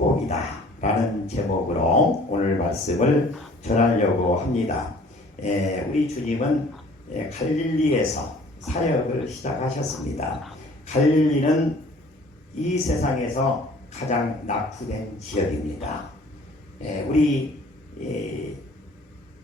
축복이다 라는 제목으로 오늘 말씀을 전하려고 합니다. 우리 주님은 갈릴리에서 사역을 시작하셨습니다. 갈릴리는 이 세상에서 가장 낙후된 지역입니다.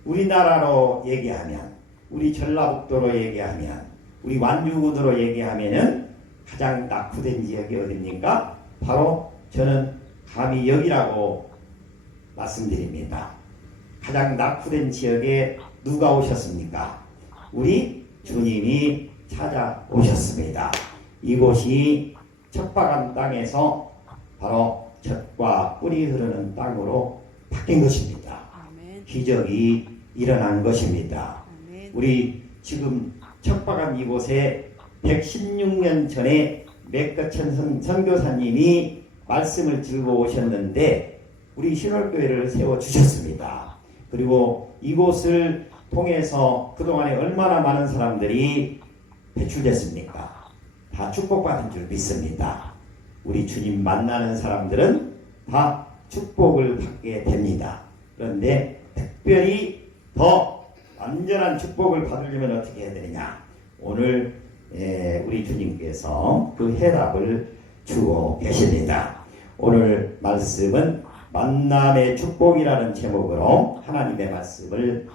우리나라로 얘기하면, 우리 전라북도로 얘기하면, 우리 완주군으로 얘기하면은 가장 낙후된 지역이 어딥니까? 바로 저는 감히 여기라고 말씀드립니다. 가장 낙후된 지역에 누가 오셨습니까? 우리 주님이 찾아오셨습니다. 이곳이 척박한 땅에서 바로 젖과 꿀이 흐르는 땅으로 바뀐 것입니다. 아멘. 기적이 일어난 것입니다. 아멘. 우리 지금 척박한 이곳에 116년 전에 맥거천 선교사님이 말씀을 들고 오셨는데 우리 신월교회를 세워주셨습니다. 그리고 이곳을 통해서 그동안에 얼마나 많은 사람들이 배출됐습니까? 다 축복받은 줄 믿습니다. 우리 주님 만나는 사람들은 다 축복을 받게 됩니다. 그런데 특별히 더 완전한 축복을 받으려면 어떻게 해야 되느냐? 오늘 우리 주님께서 그 해답을 주고 계십니다. 오늘 말씀은 만남의 축복이라는 제목으로 하나님의 말씀을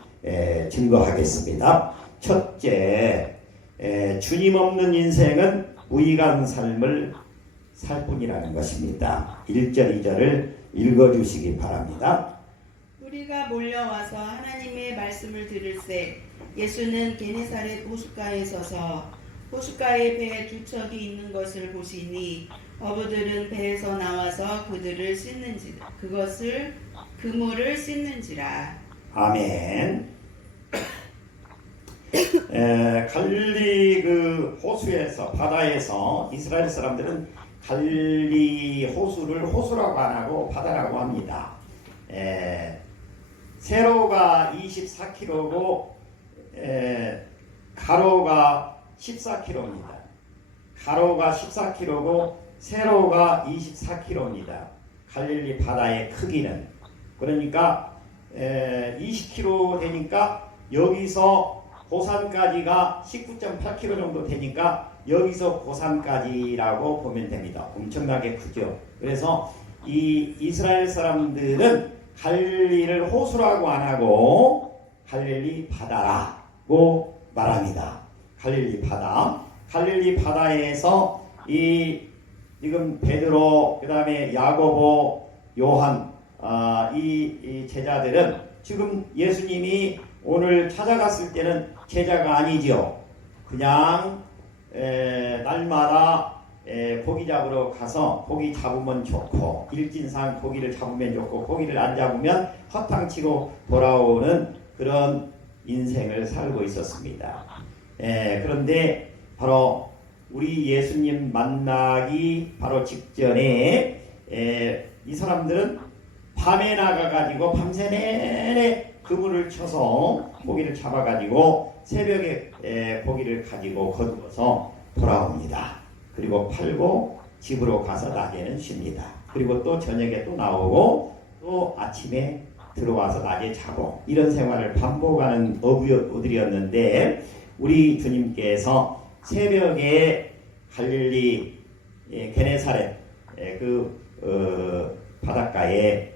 증거하겠습니다. 첫째, 주님 없는 인생은 무의간 삶을 살 뿐이라는 것입니다. 1절 2절을 읽어주시기 바랍니다. 우리가 몰려와서 하나님의 말씀을 들을새 예수는 게네사렛 호숫가에 서서 호숫가에 배 두 척이 있는 것을 보시니 어부들은 배에서 나와서 그물을 씻는지라. 아멘. 갈릴리 그 호수에서, 바다에서 이스라엘 사람들은 갈릴리 호수를 호수라고 안 하고 바다라고 합니다. 세로가 24km고 가로가 14km입니다. 가로가 14km고 세로가 24km입니다. 갈릴리 바다의 크기는. 그러니까 20km 되니까 여기서 고산까지가 19.8km 정도 되니까 여기서 고산까지라고 보면 됩니다. 엄청나게 크죠. 그래서 이 이스라엘 사람들은 갈릴리를 호수라고 안 하고 갈릴리 바다라고 말합니다. 갈릴리 바다. 갈릴리 바다에서 지금 베드로, 그 다음에 야고보, 요한, 이 제자들은 지금 예수님이 오늘 찾아갔을 때는 제자가 아니죠. 그냥 날마다 고기 잡으러 가서 고기 잡으면 좋고, 일진상 고기를 잡으면 좋고, 고기를 안 잡으면 허탕치고 돌아오는 그런 인생을 살고 있었습니다. 그런데 바로 우리 예수님 만나기 바로 직전에 이 사람들은 밤에 나가가지고 밤새 내내 그물을 쳐서 고기를 잡아가지고 새벽에 고기를 가지고 거두어서 돌아옵니다. 그리고 팔고 집으로 가서 낮에는 쉽니다. 그리고 또 저녁에 또 나오고 또 아침에 들어와서 낮에 자고, 이런 생활을 반복하는 어부들이었는데 우리 주님께서 새벽에 갈릴리 게네사렛 바닷가에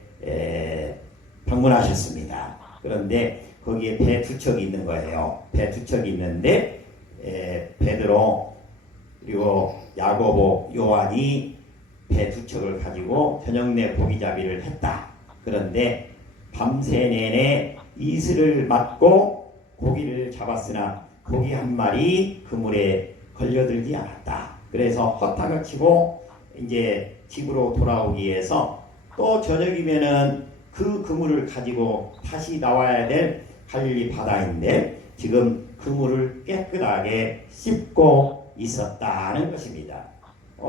방문하셨습니다. 그런데 거기에 배 두 척이 있는 거예요. 배 두 척이 있는데 베드로 그리고 야고보, 요한이 배 두 척을 가지고 저녁 내 고기잡이를 했다. 그런데 밤새 내내 이슬을 맞고 고기를 잡았으나 고기 한 마리 그물에 걸려들지 않았다. 그래서 허탕을 치고 이제 집으로 돌아오기 위해서 또 저녁이면은 그 그물을 가지고 다시 나와야 될 갈릴리 바다인데 지금 그물을 깨끗하게 씻고 있었다는 것입니다.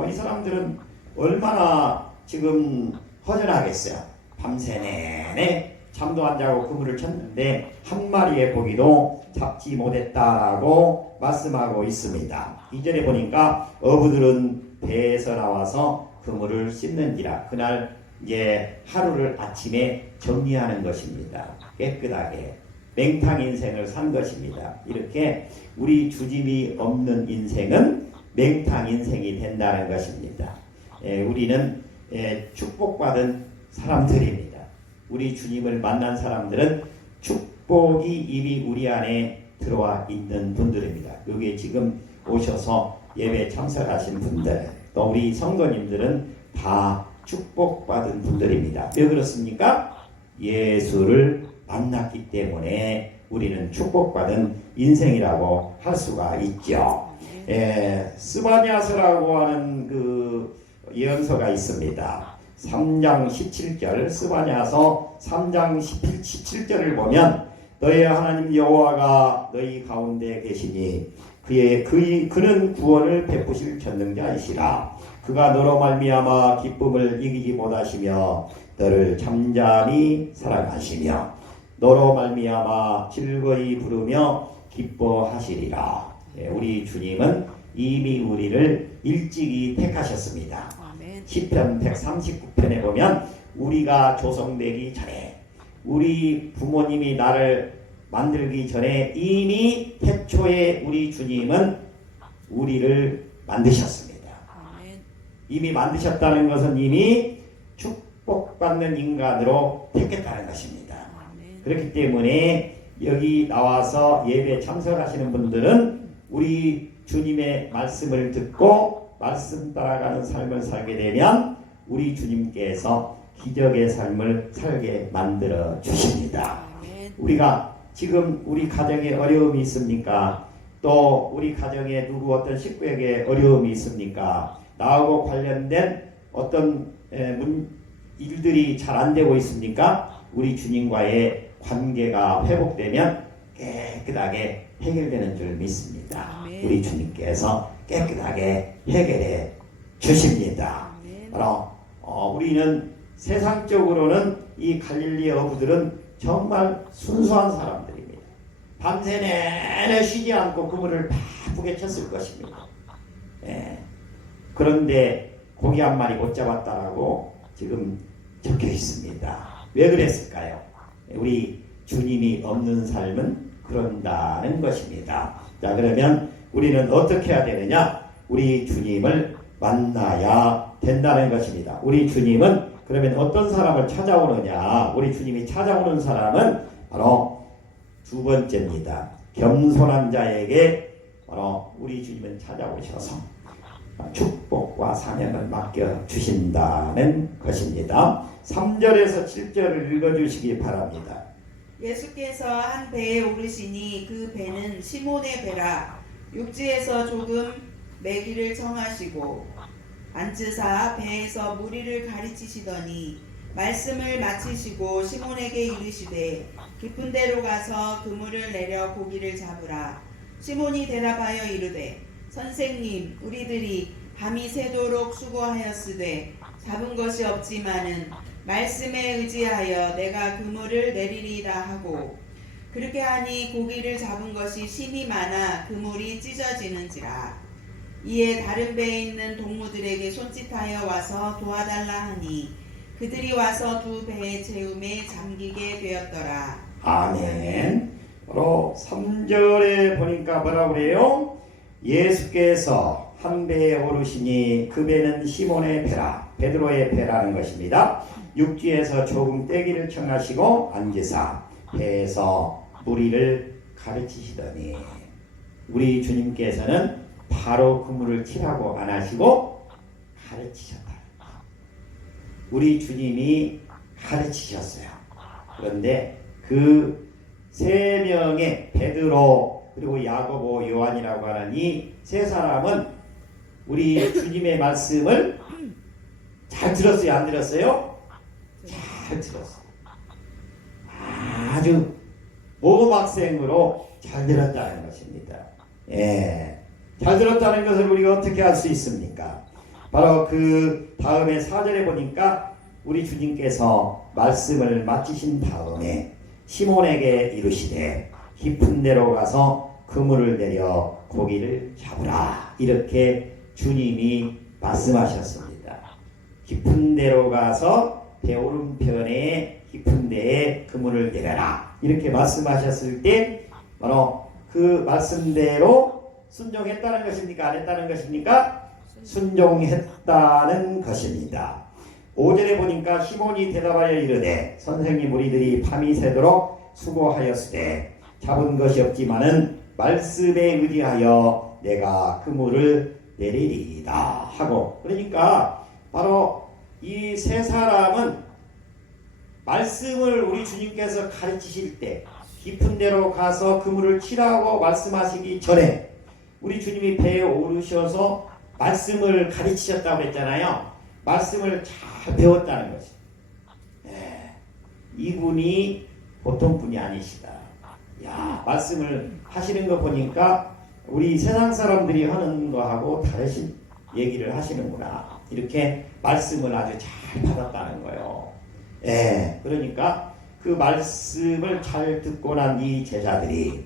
이 사람들은 얼마나 지금 허전하겠어요. 밤새 내내 잠도 안 자고 그물을 쳤는데 한 마리의 고기도 잡지 못했다라고 말씀하고 있습니다. 2절에 보니까 어부들은 배에서 나와서 그물을 씻는지라. 그날 이제 하루를 아침에 정리하는 것입니다. 깨끗하게 맹탕 인생을 산 것입니다. 이렇게 우리 주님이 없는 인생은 맹탕 인생이 된다는 것입니다. 우리는 축복받은 사람들입니다. 우리 주님을 만난 사람들은 축복이 이미 우리 안에 들어와 있는 분들입니다. 여기 지금 오셔서 예배 참석하신 분들, 또 우리 성도님들은 다 축복받은 분들입니다. 왜 그렇습니까? 예수를 만났기 때문에 우리는 축복받은 인생이라고 할 수가 있죠. 스바냐서라고 하는 그 예언서가 있습니다. 3장 17절, 스바냐서 3장 17절을 보면 너의 하나님 여호와가 너희 가운데 계시니 그는 구원을 베푸실 전능자이시라. 그가 너로 말미암아 기쁨을 이기지 못하시며 너를 잠잠히 사랑하시며 너로 말미암아 즐거이 부르며 기뻐하시리라. 우리 주님은 이미 우리를 일찍이 택하셨습니다. 시편 139편에 보면 우리가 조성되기 전에, 우리 부모님이 나를 만들기 전에 이미 태초에 우리 주님은 우리를 만드셨습니다. 이미 만드셨다는 것은 이미 축복받는 인간으로 택했다는 것입니다. 그렇기 때문에 여기 나와서 예배 참석하시는 분들은 우리 주님의 말씀을 듣고 말씀 따라가는 삶을 살게 되면 우리 주님께서 기적의 삶을 살게 만들어 주십니다. 우리가 지금 우리 가정에 어려움이 있습니까? 또 우리 가정에 누구 어떤 식구에게 어려움이 있습니까? 나하고 관련된 어떤 일들이 잘 안 되고 있습니까? 우리 주님과의 관계가 회복되면 깨끗하게 해결되는 줄 믿습니다. 우리 주님께서 깨끗하게 해결해 주십니다. 바로 우리는 세상적으로는 이 갈릴리 어부들은 정말 순수한 사람들입니다. 밤새 내내 쉬지 않고 그물을 바쁘게 쳤을 것입니다. 그런데 고기 한 마리 못 잡았다라고 지금 적혀 있습니다. 왜 그랬을까요? 우리 주님이 없는 삶은 그런다는 것입니다. 자, 그러면 우리는 어떻게 해야 되느냐? 우리 주님을 만나야 된다는 것입니다. 우리 주님은 그러면 어떤 사람을 찾아오느냐? 우리 주님이 찾아오는 사람은 바로 두 번째입니다. 겸손한 자에게 바로 우리 주님은 찾아오셔서 축복과 사명을 맡겨주신다는 것입니다. 3절에서 7절을 읽어주시기 바랍니다. 예수께서 한 배에 오르시니 그 배는 시몬의 배라. 육지에서 조금 매기를 청하시고 앉으사 배에서 무리를 가르치시더니 말씀을 마치시고 시몬에게 이르시되 깊은 데로 가서 그물을 내려 고기를 잡으라. 시몬이 대답하여 이르되 선생님, 우리들이 밤이 새도록 수고하였으되 잡은 것이 없지만은 말씀에 의지하여 내가 그물을 내리리라 하고 그렇게 하니 고기를 잡은 것이 심히 많아 그물이 찢어지는지라. 이에 다른 배에 있는 동무들에게 손짓하여 와서 도와달라 하니 그들이 와서 두 배의 채움에 잠기게 되었더라. 아멘. 바로 3절에 보니까 뭐라고 그래요? 예수께서 한 배에 오르시니 그 배는 시몬의 배라, 베드로의 배라는 것입니다. 육지에서 조금 떼기를 청하시고 앉으사 배에서 무리를 가르치시더니 우리 주님께서는 바로 그물을 치라고 안 하시고 가르치셨다. 우리 주님이 가르치셨어요. 그런데 그 세 명의 베드로 그리고 야고보 요한이라고 하는 이 세 사람은 우리 주님의 말씀을 잘 들었어요? 안 들었어요? 잘 들었어요. 아주 모범학생으로 잘 들었다는 것입니다. 잘 들었다는 것을 우리가 어떻게 할 수 있습니까? 바로 그 다음에 4절에 보니까 우리 주님께서 말씀을 마치신 다음에 시몬에게 이르시되 깊은 데로 가서 그물을 내려 고기를 잡으라. 이렇게 주님이 말씀하셨습니다. 깊은 데로 가서 배 오른편에 깊은 데에 그물을 내려라. 이렇게 말씀하셨을 때 바로 그 말씀대로 순종했다는 것입니까? 안 했다는 것입니까? 순종했다는 것입니다. 5절에 보니까 시몬이 대답하여 이르되 선생님 우리들이 밤이 새도록 수고하였으되 잡은 것이 없지만은 말씀에 의지하여 내가 그물을 내리리이다 하고, 그러니까 바로 이 세 사람은 말씀을 우리 주님께서 가르치실 때 깊은 데로 가서 그물을 치라고 말씀하시기 전에 우리 주님이 배에 오르셔서 말씀을 가르치셨다고 했잖아요. 말씀을 잘 배웠다는 것이. 이분이 보통 분이 아니시다. 야, 말씀을 하시는 거 보니까 우리 세상 사람들이 하는 거하고 다르신 얘기를 하시는구나. 이렇게 말씀을 아주 잘 받았다는 거예요. 그러니까 그 말씀을 잘 듣고 난 이 제자들이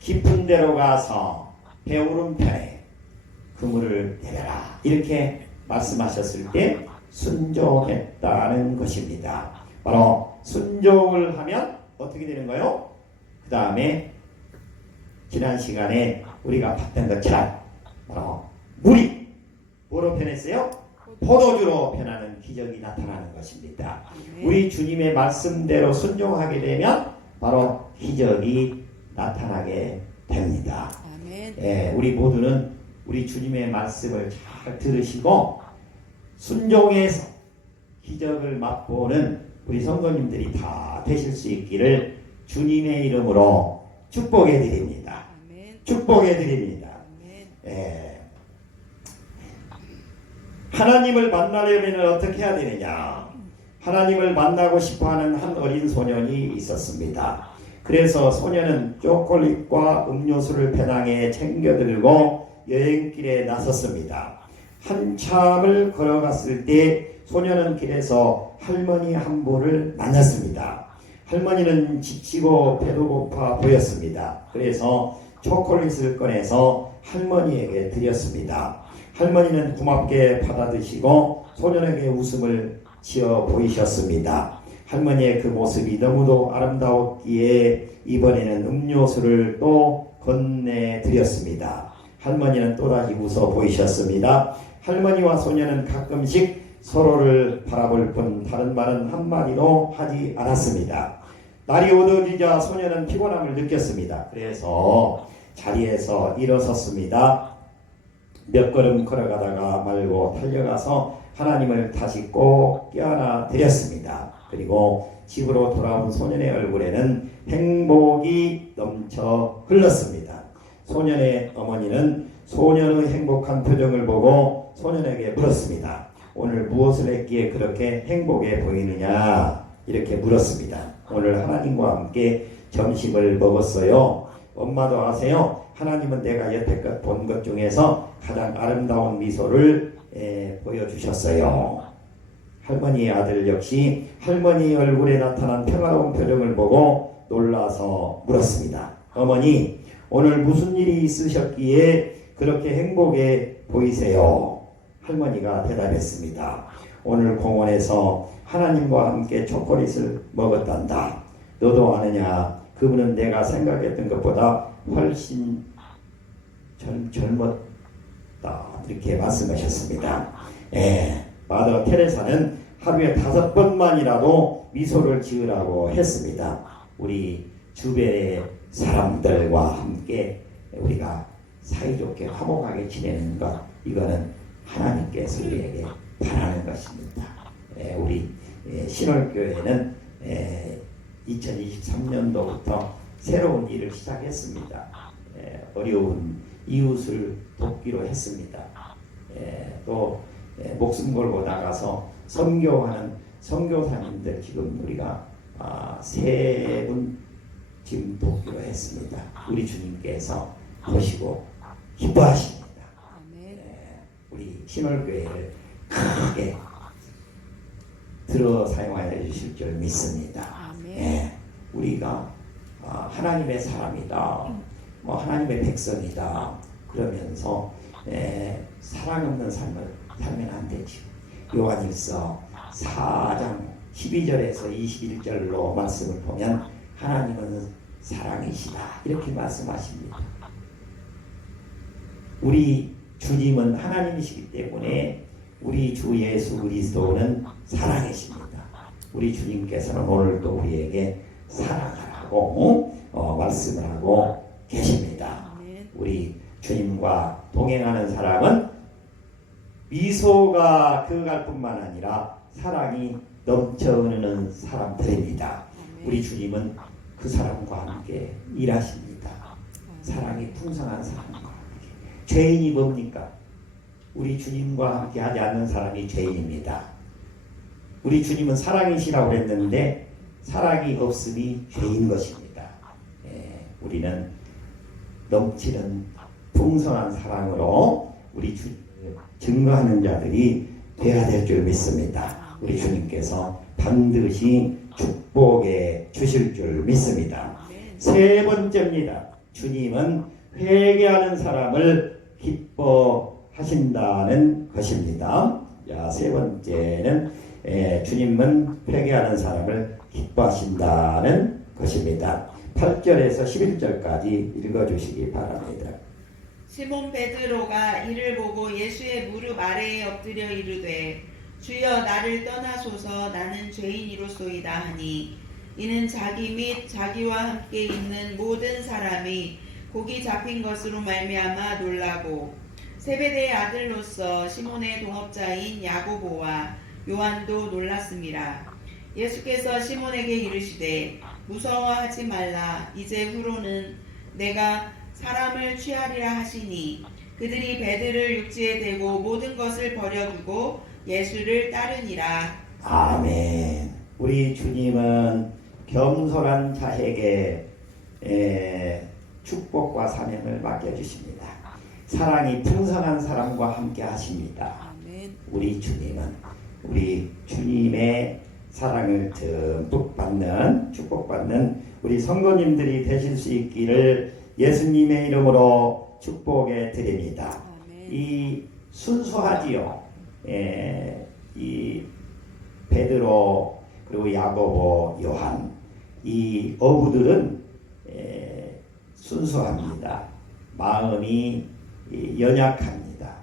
깊은 데로 가서 배 오른편에 그물을 내려라. 이렇게 말씀하셨을 때 순종했다는 것입니다. 바로 순종을 하면 어떻게 되는 거예요? 그 다음에 지난 시간에 우리가 봤던 것처럼 바로 물이 뭐로 변했어요? 포도주로 변하는 기적이 나타나는 것입니다. 우리 주님의 말씀대로 순종하게 되면 바로 기적이 나타나게 됩니다. 우리 모두는 우리 주님의 말씀을 잘 들으시고 순종해서 기적을 맛보는 우리 성도님들이 다 되실 수 있기를 주님의 이름으로 축복해 드립니다. 축복해 드립니다. 하나님을 만나려면 어떻게 해야 되느냐? 하나님을 만나고 싶어하는 한 어린 소년이 있었습니다. 그래서 소년은 초콜릿과 음료수를 배낭에 챙겨들고 여행길에 나섰습니다. 한참을 걸어갔을 때 소년은 길에서 할머니 한 분을 만났습니다. 할머니는 지치고 배도 고파 보였습니다. 그래서 초콜릿을 꺼내서 할머니에게 드렸습니다. 할머니는 고맙게 받아드시고 소년에게 웃음을 지어 보이셨습니다. 할머니의 그 모습이 너무도 아름다웠기에 이번에는 음료수를 또 건네드렸습니다. 할머니는 또다시 웃어 보이셨습니다. 할머니와 소년은 가끔씩 서로를 바라볼 뿐 다른 말은 한마디도 하지 않았습니다. 날이 어두워지자 소년은 피곤함을 느꼈습니다. 그래서 자리에서 일어섰습니다. 몇 걸음 걸어가다가 말고 달려가서 하나님을 다시 꼭 껴안아 드렸습니다. 그리고 집으로 돌아온 소년의 얼굴에는 행복이 넘쳐 흘렀습니다. 소년의 어머니는 소년의 행복한 표정을 보고 소년에게 물었습니다. 오늘 무엇을 했기에 그렇게 행복해 보이느냐? 이렇게 물었습니다. 오늘 하나님과 함께 점심을 먹었어요. 엄마도 아세요? 하나님은 내가 여태껏 본 것 중에서 가장 아름다운 미소를 보여주셨어요. 할머니의 아들 역시 할머니 얼굴에 나타난 평화로운 표정을 보고 놀라서 물었습니다. 어머니, 오늘 무슨 일이 있으셨기에 그렇게 행복해 보이세요? 할머니가 대답했습니다. 오늘 공원에서 하나님과 함께 초콜릿을 먹었단다. 너도 아느냐? 그분은 내가 생각했던 것보다 훨씬 젊었다. 이렇게 말씀하셨습니다. 마더 테레사는 하루에 5번만이라도 미소를 지으라고 했습니다. 우리 주변의 사람들과 함께 우리가 사이좋게 화목하게 지내는 것, 이거는 하나님께서 우리에게 바라는 것입니다. 우리 신월교회는 2023년도부터 새로운 일을 시작했습니다. 어려운 이웃을 돕기로 했습니다. 또 목숨 걸고 나가서 선교하는 선교사님들 지금 우리가 3분 지금 돕기로 했습니다. 우리 주님께서 보시고 기뻐하십니다. 우리 신월교회를 크게 들어 사용하여 주실 줄 믿습니다. 우리가 하나님의 사람이다, 하나님의 백성이다 그러면서 사랑 없는 삶을 살면 안 되죠. 요한일서 4 12절에서 21절로 말씀을 보면 하나님은 사랑이시다 이렇게 말씀하십니다. 우리 주님은 하나님이시기 때문에 우리 주 예수 그리스도는 사랑이십니다. 우리 주님께서는 오늘도 우리에게 사랑하라고 말씀을 하고 계십니다. 우리 주님과 동행하는 사람은 미소가 그갈 뿐만 아니라 사랑이 넘쳐흐르는 사람들입니다. 우리 주님은 그 사람과 함께 일하십니다. 사랑이 풍성한 사람과 함께. 죄인이 뭡니까? 우리 주님과 함께 하지 않는 사람이 죄인입니다. 우리 주님은 사랑이시라고 했는데 사랑이 없음이 죄인 것입니다. 우리는 넘치는 풍성한 사랑으로 우리 주님을 증거하는 자들이 되어야 될 줄 믿습니다. 우리 주님께서 반드시 축복해 주실 줄 믿습니다. 세 번째입니다. 주님은 회개하는 사람을 기뻐하신다는 것입니다. 자, 세 번째는 주님은 회개하는 사람을 기뻐하신다는 것입니다. 8절에서 11절까지 읽어주시기 바랍니다. 시몬 베드로가 이를 보고 예수의 무릎 아래에 엎드려 이르되 주여 나를 떠나소서 나는 죄인이로소이다 하니 이는 자기 및 자기와 함께 있는 모든 사람이 곡이 잡힌 것으로 말미암아 놀라고 세베대의 아들로서 시몬의 동업자인 야고보와 요한도 놀랐습니다. 예수께서 시몬에게 이르시되 무서워하지 말라. 이제 후로는 내가 사람을 취하리라 하시니 그들이 배들을 육지에 대고 모든 것을 버려두고 예수를 따르니라. 아멘. 우리 주님은 겸손한 자에게 축복과 사명을 맡겨주십니다. 사랑이 풍성한 사람과 함께 하십니다. 우리 주님은 우리 주님의 사랑을 듬뿍 받는 축복받는 우리 성도님들이 되실 수 있기를 예수님의 이름으로 축복해 드립니다. 이 순수하지요. 이 베드로 그리고 야고보 요한 이 어부들은 순수합니다. 마음이 연약합니다.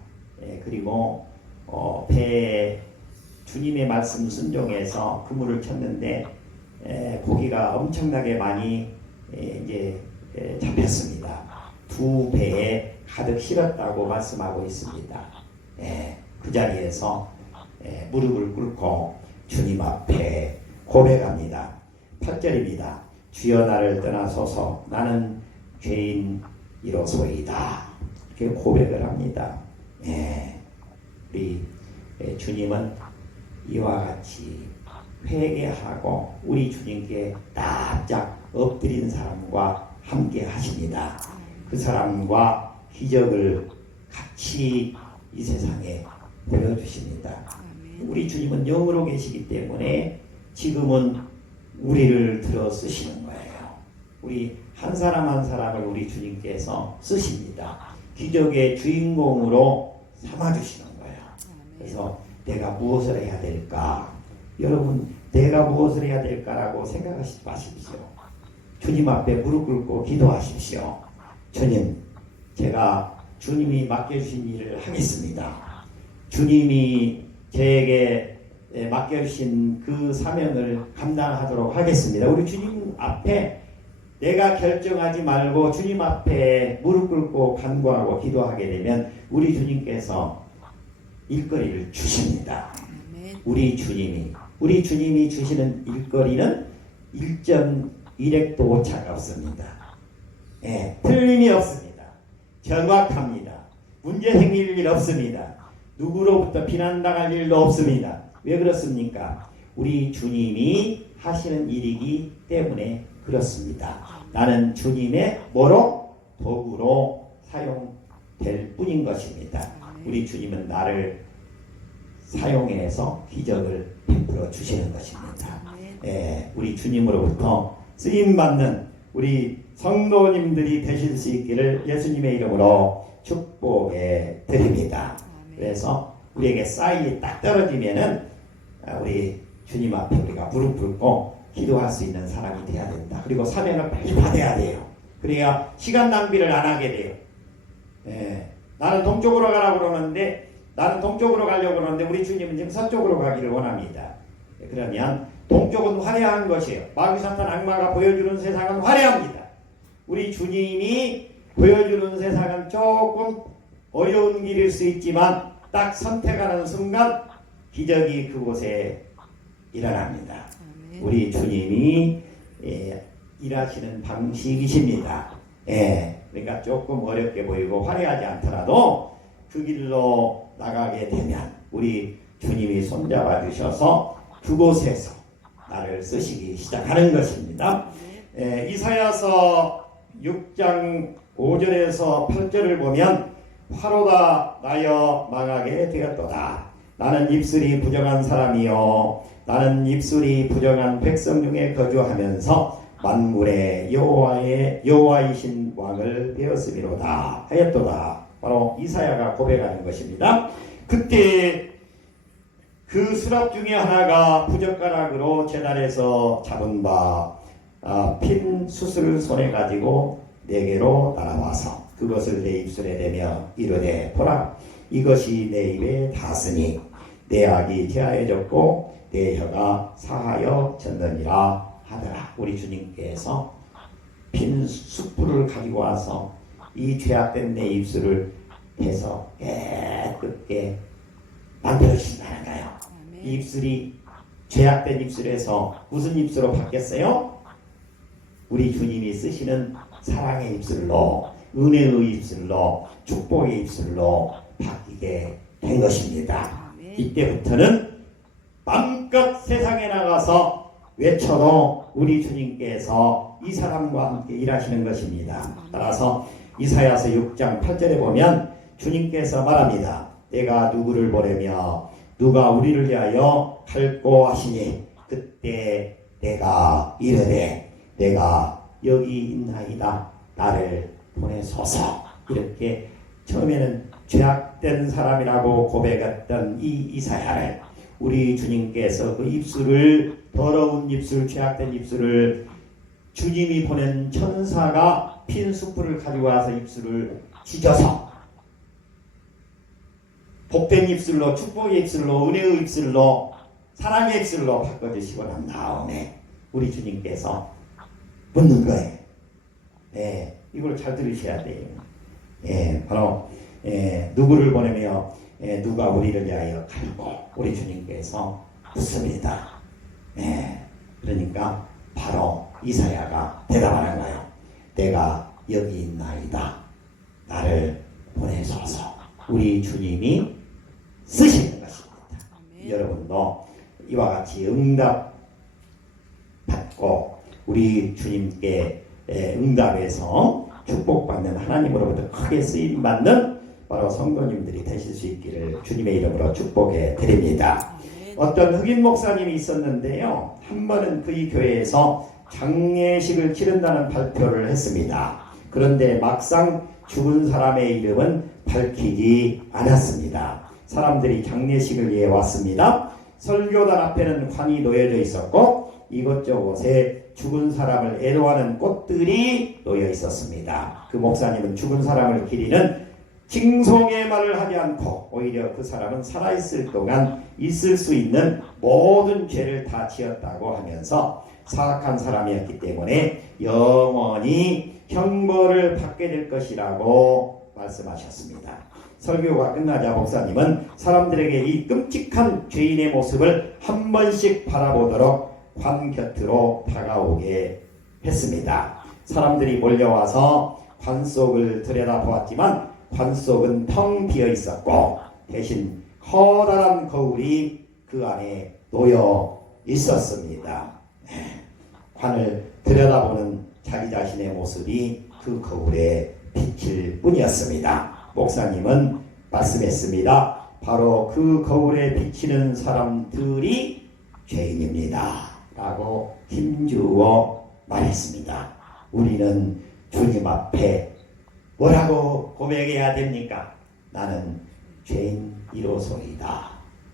그리고 배에 주님의 말씀 순종해서 그물을 쳤는데 고기가 엄청나게 많이 이제 잡혔습니다. 두 배에 가득 실었다고 말씀하고 있습니다. 그 자리에서 무릎을 꿇고 주님 앞에 고백합니다. 8절입니다. 주여 나를 떠나소서 나는 죄인이로소이다. 이렇게 고백을 합니다. 우리 주님은 이와 같이 회개하고 우리 주님께 납작 엎드린 사람과 함께 하십니다. 그 사람과 기적을 같이 이 세상에 보여주십니다. 우리 주님은 영으로 계시기 때문에 지금은 우리를 들어 쓰시는 거예요. 우리 한 사람 한 사람을 우리 주님께서 쓰십니다. 기적의 주인공으로 삼아주시는 거예요. 그래서 내가 무엇을 해야 될까? 여러분 내가 무엇을 해야 될까라고 생각하시지 마십시오. 주님 앞에 무릎 꿇고 기도하십시오. 주님, 제가 주님이 맡겨주신 일을 하겠습니다. 주님이 저에게 맡겨주신 그 사명을 감당하도록 하겠습니다. 우리 주님 앞에 내가 결정하지 말고 주님 앞에 무릎 꿇고 간구하고 기도하게 되면 우리 주님께서 일거리를 주십니다. 우리 주님이 주시는 일거리는 1.1획도 오차가 없습니다. 틀림이 없습니다. 정확합니다. 문제 생길 일 없습니다. 누구로부터 비난당할 일도 없습니다. 왜 그렇습니까? 우리 주님이 하시는 일이기 때문에 그렇습니다. 나는 주님의 뭐로? 도구로 사용될 뿐인 것입니다. 우리 주님은 나를 사용해서 기적을 베풀어 주시는 것입니다. 우리 주님으로부터 쓰임받는 우리 성도님들이 되실 수 있기를 예수님의 이름으로 축복해 드립니다. 그래서 우리에게 사인이 딱 떨어지면은 우리 주님 앞에 우리가 무릎 꿇고 기도할 수 있는 사람이 돼야 된다. 그리고 사명을 빨리 받아야 돼요. 그래야 시간 낭비를 안 하게 돼요. 나는 동쪽으로 가라고 그러는데, 나는 동쪽으로 가려고 그러는데 우리 주님은 지금 서쪽으로 가기를 원합니다. 그러면 동쪽은 화려한 것이에요. 마귀 사탄 악마가 보여주는 세상은 화려합니다. 우리 주님이 보여주는 세상은 조금 어려운 길일 수 있지만 딱 선택하는 순간 기적이 그곳에 일어납니다. 우리 주님이 일하시는 방식이십니다. 그러니까 조금 어렵게 보이고 화려하지 않더라도 그 길로 나가게 되면 우리 주님이 손잡아 주셔서 그곳에서 나를 쓰시기 시작하는 것입니다. 이사야서 6장 5절에서 8절을 보면 화로다 나여 망하게 되었도다. 나는 입술이 부정한 사람이요 나는 입술이 부정한 백성 중에 거주하면서 만물의 여호와이신 왕을 배웠음이로다 하였도다. 바로 이사야가 고백하는 것입니다. 그때 그 수랍 중에 하나가 부젓가락으로 제단에서 잡은 바 핀 숯을 손에 가지고 내게로 날아와서 그것을 내 입술에 대며 이르되 보라 이것이 내 입에 닿았으니 내 악이 제하여졌고 내 혀가 사하여졌느니라 하더라. 우리 주님께서 핀 숯불을 가지고 와서 이 죄악된 내 입술을 해서 깨끗게 만들어주신다는 거예요. 이 입술이 죄악된 입술에서 무슨 입술로 바뀌었어요? 우리 주님이 쓰시는 사랑의 입술로, 은혜의 입술로, 축복의 입술로 바뀌게 된 것입니다. 이때부터는 마음껏 세상에 나가서 외쳐도 우리 주님께서 이 사람과 함께 일하시는 것입니다. 따라서 이사야서 6장 8절에 보면 주님께서 말합니다. 내가 누구를 보내며 누가 우리를 위하여 갈고 하시니 그때 내가 이르되 내가 여기 있나이다 나를 보내소서. 이렇게 처음에는 죄악된 사람이라고 고백했던 이 이사야를 우리 주님께서 그 입술을 더러운 입술, 죄악된 입술을 주님이 보낸 천사가 핀 숯불을 가지고 와서 입술을 찢어서 복된 입술로, 축복의 입술로, 은혜의 입술로, 사랑의 입술로 바꿔주시고 난 다음에 우리 주님께서 묻는 거예요. 이걸 잘 들으셔야 돼요. 바로 누구를 보내며 누가 우리를 위하여 갈고 우리 주님께서 묻습니다. 그러니까 바로 이사야가 대답하는 거예요. 내가 여기 있나이다. 나를 보내소서. 우리 주님이 쓰시는 것입니다. 여러분도 이와 같이 응답 받고 우리 주님께 응답해서 축복받는 하나님으로부터 크게 쓰임받는 바로 성도님들이 되실 수 있기를 주님의 이름으로 축복해 드립니다. 어떤 흑인 목사님이 있었는데요. 한 번은 그의 교회에서 장례식을 치른다는 발표를 했습니다. 그런데 막상 죽은 사람의 이름은 밝히지 않았습니다. 사람들이 장례식을 위해 왔습니다. 설교단 앞에는 관이 놓여져 있었고 이곳저곳에 죽은 사람을 애도하는 꽃들이 놓여 있었습니다. 그 목사님은 죽은 사람을 기리는 징송의 말을 하지 않고 오히려 그 사람은 살아있을 동안 있을 수 있는 모든 죄를 다 지었다고 하면서 사악한 사람이었기 때문에 영원히 형벌을 받게 될 것이라고 말씀하셨습니다. 설교가 끝나자 목사님은 사람들에게 이 끔찍한 죄인의 모습을 한 번씩 바라보도록 관 곁으로 다가오게 했습니다. 사람들이 몰려와서 관 속을 들여다보았지만 관 속은 텅 비어 있었고 대신 커다란 거울이 그 안에 놓여 있었습니다. 관을 들여다보는 자기 자신의 모습이 그 거울에 비칠 뿐이었습니다. 목사님은 말씀했습니다. 바로 그 거울에 비치는 사람들이 죄인입니다. 라고 힘주어 말했습니다. 우리는 주님 앞에 뭐라고 고백해야 됩니까? 나는 죄인이로소이다.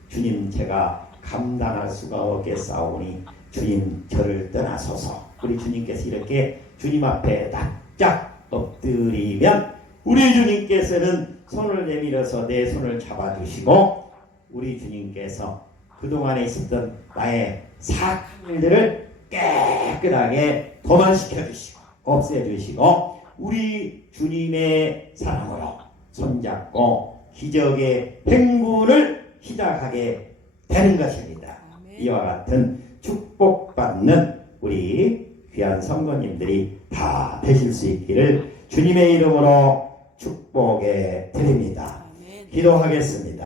주님 제가 감당할 수가 없겠사오니 주님 저를 떠나소서. 우리 주님께서 이렇게 주님 앞에 납작 엎드리면 우리 주님께서는 손을 내밀어서 내 손을 잡아주시고 우리 주님께서 그동안에 있었던 나의 사악들을 깨끗하게 도만시켜 주시고 없애주시고 우리 주님의 사랑으로 손잡고 기적의 행군을 시작하게 되는 것입니다. 이와 같은 축복받는 우리 귀한 성도님들이 다 되실 수 있기를 주님의 이름으로 축복해 드립니다. 기도하겠습니다.